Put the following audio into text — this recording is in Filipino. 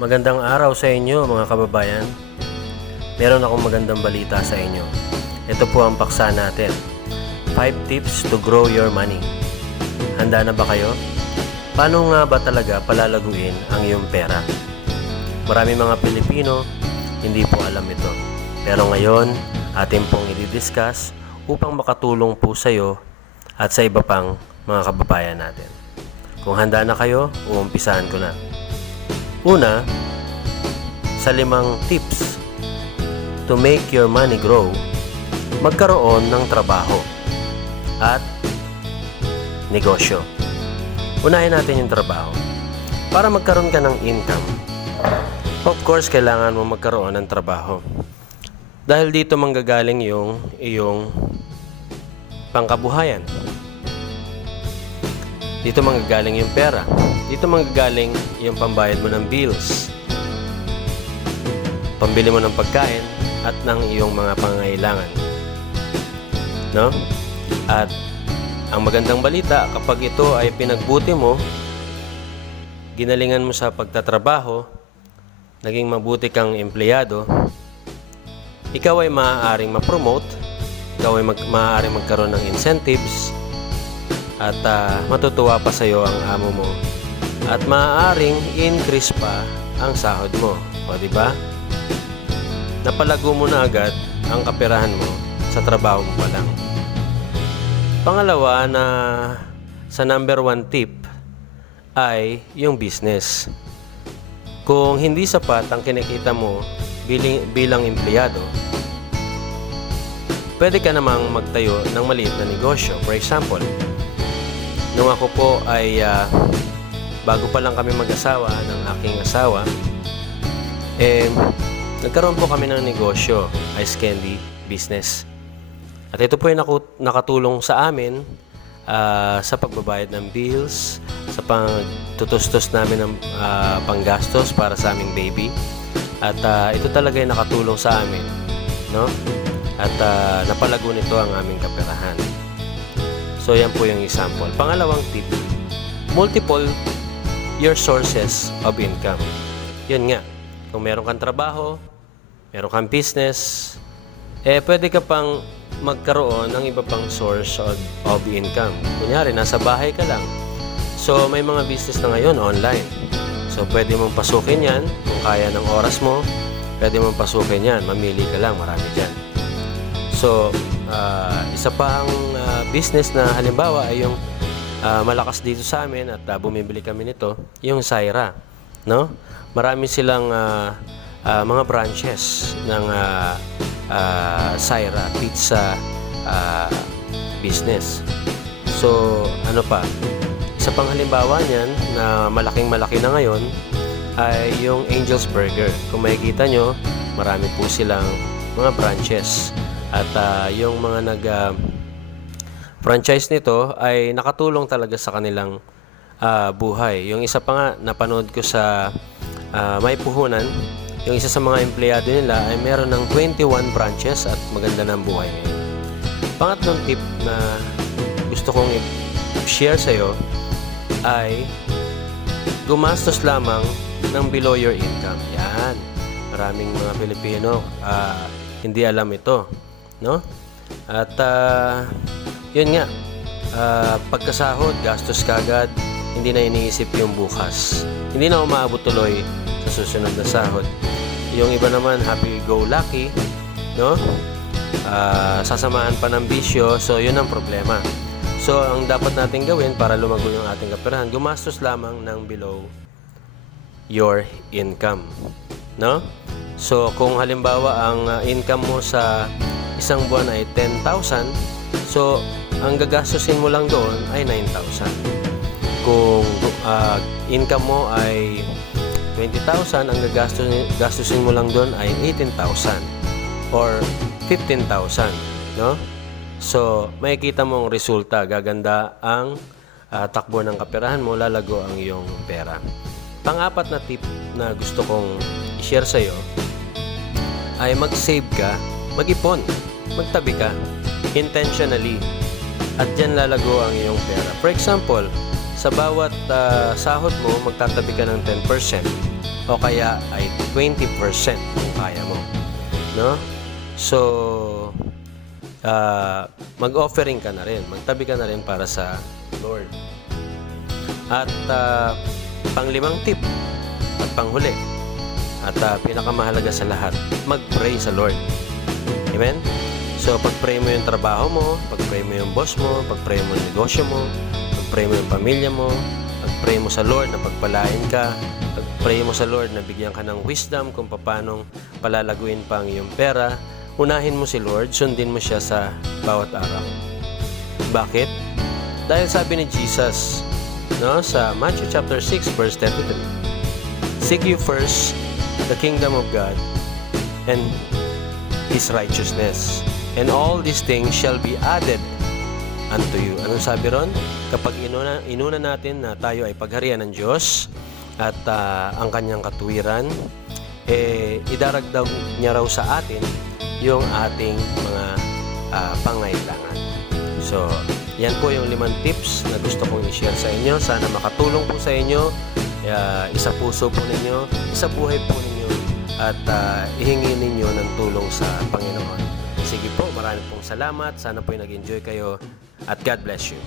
Magandang araw sa inyo mga kababayan. Meron akong magandang balita sa inyo. Ito po ang paksa natin. 5 tips to grow your money. Handa na ba kayo? Paano nga ba talaga palalaguin ang iyong pera? Marami mga Pilipino hindi po alam ito. Pero ngayon, atin pong i-discuss upang makatulong po sa iyo at sa iba pang mga kababayan natin. Kung handa na kayo, uumpisahan ko na. Una, sa 5 tips to make your money grow, magkaroon ng trabaho at negosyo. Unahin natin yung trabaho. Para magkaroon ka ng income, of course, kailangan mo magkaroon ng trabaho. Dahil dito manggagaling yung iyong pangkabuhayan. Dito manggagaling yung pera. Dito manggagaling yung pambayad mo ng bills, pambili mo ng pagkain at ng iyong mga pangangailangan. No? At ang magandang balita, kapag ito ay pinagbuti mo, ginalingan mo sa pagtatrabaho, naging mabuti kang empleyado, ikaw ay maaaring ma-promote, ikaw ay maaaring magkaroon ng incentives, at matutuwa pa sa iyo ang amo mo. At maaaring increase pa ang sahod mo. O diba? Napalago mo na agad ang kaperahan mo sa trabaho mo pa lang. Pangalawa na sa number 1 tip ay yung business. Kung hindi sapat ang kinikita mo bilang empleyado, pwede ka namang magtayo ng maliit na negosyo. For example, nung ako po ay bago pa lang kami mag-asawa ng aking asawa, nagkaroon po kami ng negosyo, ice candy business. At ito po ay nakatulong sa amin sa pagbabayad ng bills, sa pagtutustos namin ng panggastos para sa aming baby. At ito talaga ay nakatulong sa amin, no? At napalago nito ang aming kaperahan. So yan po yung example. Pangalawang tip, multiple your sources of income. Yun nga, kung meron kang trabaho, meron kang business, pwede ka pang magkaroon ng iba pang source of income. Kunyari, nasa bahay ka lang. So, may mga business na ngayon online. So, pwede mong pasukin yan. Kung kaya ng oras mo, pwede mong pasukin yan. Mamili ka lang, marami dyan. So, isa pang business na halimbawa ay yung malakas dito sa amin at bumibili kami nito, yung Saira, no? Marami silang mga branches ng Saira pizza business. So, ano pa? Isa pang halimbawa niyan na malaking-malaki na ngayon ay yung Angel's Burger. Kung makikita nyo, marami po silang mga branches. At yung mga franchise nito ay nakatulong talaga sa kanilang buhay. Yung isa pa nga napanood ko sa May Puhunan, yung isa sa mga empleyado nila ay meron ng 21 branches at maganda ng buhay ngayon. Pangatlong tip na gusto kong i-share sa iyo ay gumastos lamang ng below your income. Yan. Maraming mga Pilipino hindi alam ito, no? At yun nga, pagkasahod, gastos kagad, hindi na iniisip yung bukas. Hindi na umaabot tuloy sa susunod na sahod. Yung iba naman, happy-go-lucky, no? Sasamahan pa ng bisyo, so yun ang problema. So, ang dapat natin gawin para lumago yung ating kaperahan, gumastos lamang ng below your income, no? So, kung halimbawa ang income mo sa isang buwan ay 10,000, so, ang gagastusin mo lang doon ay 9,000. Kung income mo ay 20,000, ang gagastusin mo lang doon ay 18,000 or 15,000, no? So, makikita mo ang resulta. Gaganda ang takbo ng kaperahan mo, lalago ang iyong pera. Pang-apat na tip na gusto kong i-share sa iyo ay mag-save ka, mag-ipon, magtabi ka intentionally. At dyan lalago ang iyong pera. For example, sa bawat sahod mo, magtatabi ka ng 10%. o kaya ay 20% kung kaya mo, no? So, mag-offering ka na rin, magtabi ka na rin para sa Lord. At panglimang tip at panghuli at pinakamahalaga sa lahat, mag-pray sa Lord. Amen? So, pag-pray mo yung trabaho mo, pag-pray mo yung boss mo, pag-pray mo yung negosyo mo, pag-pray mo yung pamilya mo, pag-pray mo sa Lord na pagpalain ka, pag-pray mo sa Lord na bigyan ka ng wisdom kung paano palalaguin pa ang iyong pera. Unahin mo si Lord, sundin mo siya sa bawat araw. Bakit? Dahil sabi ni Jesus, no, sa Matthew chapter 6 verse 33, seek you first the kingdom of God and His righteousness, and all these things shall be added unto you. Anong sabi ron? Kapag inuna natin na tayo ay pagharian ng Diyos at ang kanyang katuwiran, idaragdag niya raw sa atin yung ating mga pangailangan. So, yan po yung 5 tips na gusto kong i-share sa inyo. Sana makatulong po sa inyo, isa puso po ninyo, isa buhay po ninyo, at ihingi ninyo ng tulong sa Panginoon. Sige po, maraming pong salamat. Sana po nag-enjoy kayo at God bless you.